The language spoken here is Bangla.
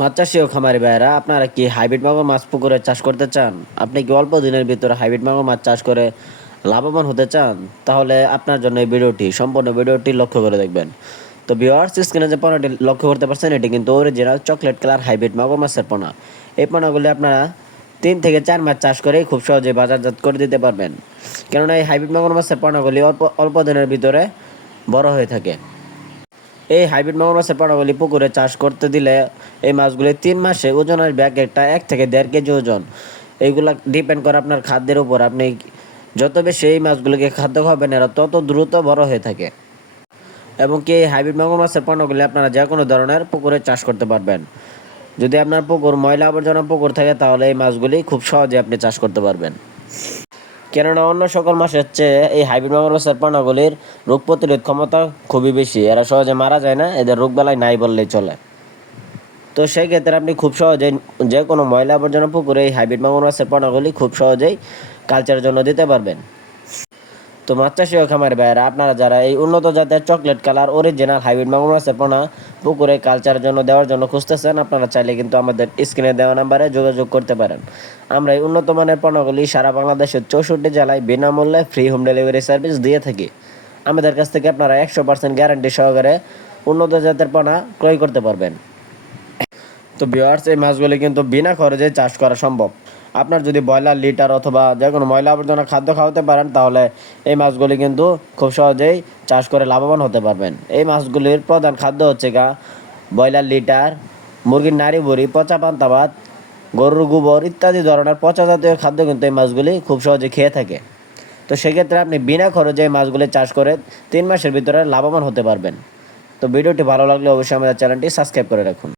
মাছ চাষি ও খামারি ভাইয়েরা, আপনারা কি হাইব্রিড মাগুর মাছ পুকুরে চাষ করতে চান? আপনি কি অল্প দিনের ভিতরে হাইব্রিড মাগুর মাছ চাষ করে লাভবান হতে চান? তাহলে আপনার জন্য এই ভিডিওটি, সম্পূর্ণ ভিডিওটি লক্ষ্য করে দেখবেন। তো ভিউয়ার্স, স্ক্রিনে যে পোনাটি লক্ষ্য করতে পারছেন, এটি কিন্তু অরিজিনাল চকলেট কালার হাইব্রিড মাগুর মাছের পোনা। এই পোনাগুলি আপনারা 3 থেকে 4 মাস চাষ করেই খুব সহজেই বাজারজাত করে দিতে পারবেন, কেননা এই হাইব্রিড মাগুর মাছের পোনাগুলি অল্প অল্প দিনের ভিতরে বড় হয়ে থাকে। এই হাইব্রিড মাগুর মাছের পোনাগুলি পুকুরে চাষ করতে দিলে এই মাছগুলি 3 মাসে ওজন আসবে একটা 1 থেকে 1.5 কেজি ওজন। এইগুলা ডিপেন্ড করে আপনার খাদ্যের উপর। আপনি যত বেশি এই মাছগুলিকে খাদ্য খাবেন, এরা তত দ্রুত বড় হয়ে থাকে। এবং কি এই হাইব্রিড মাগুর মাছের পোনাগুলি আপনারা যে কোনো ধরনের পুকুরে চাষ করতে পারবেন। যদি আপনার পুকুর ময়লা আবর্জনা পুকুর থাকে, তাহলে এই মাছগুলি খুব সহজে আপনি চাষ করতে পারবেন। কেননা অন্য সকল মাছের চেয়ে এই হাইব্রিড মাগুর মাছের পোনাগুলির রোগ প্রতিরোধ ক্ষমতা খুবই বেশি। এরা সহজে মারা যায় না, এদের রোগ বেলায় নাই বললেই চলে। তো সেই ক্ষেত্রে আপনি খুব সহজেই যে কোনো ময়লা আবর্জনা পুকুরে এই হাইব্রিড মাগুর মাছের পোনাগুলি খুব সহজেই কালচারের জন্য দিতে পারবেন। তো মাছ চাষি ও খামারি ভাইয়েরা, আপনারা যারা এই উন্নত জাতের চকলেট কালার অরিজিনাল হাইব্রিড মাগুর মাছের পোনা পুকুরে কালচারের জন্য দেওয়ার জন্য খুঁজতেছেন, আপনারা চাইলে কিন্তু আমাদের স্ক্রিনে দেওয়া নাম্বারে যোগাযোগ করতে পারেন। আমরা এই উন্নত মানের পোনাগুলি সারা বাংলাদেশের 64 জেলায় বিনামূল্যে ফ্রি হোম ডেলিভারি সার্ভিস দিয়ে থাকি। আমাদের কাছ থেকে আপনারা 100% গ্যারান্টি সহকারে উন্নত জাতের পোনা ক্রয় করতে পারবেন। তো ভিউয়ার্স, এই মাছগুলি কিন্তু বিনা খরচে চাষ করা সম্ভব। আপনার যদি ব্রয়লার লিটার অথবা যে কোনো ময়লা আবর্জনা খাদ্য খাওয়াতে পারেন, তাহলে এই মাছগুলি কিন্তু খুব সহজেই চাষ করে লাভবান হতে পারবেন। এই মাছগুলির প্রধান খাদ্য হচ্ছে ব্রয়লার লিটার, মুরগির নাড়ি বুড়ি, পচা পান্তা ভাত, গরুর গোবর ইত্যাদি ধরনের পচা জাতীয় খাদ্য কিন্তু এই মাছগুলি খুব সহজে খেয়ে থাকে। তো সেক্ষেত্রে আপনি বিনা খরচে এই মাছগুলি চাষ করে 3 মাসের ভিতরে লাভবান হতে পারবেন। তো ভিডিওটি ভালো লাগলে অবশ্যই আমাদের চ্যানেলটি সাবস্ক্রাইব করে রাখুন।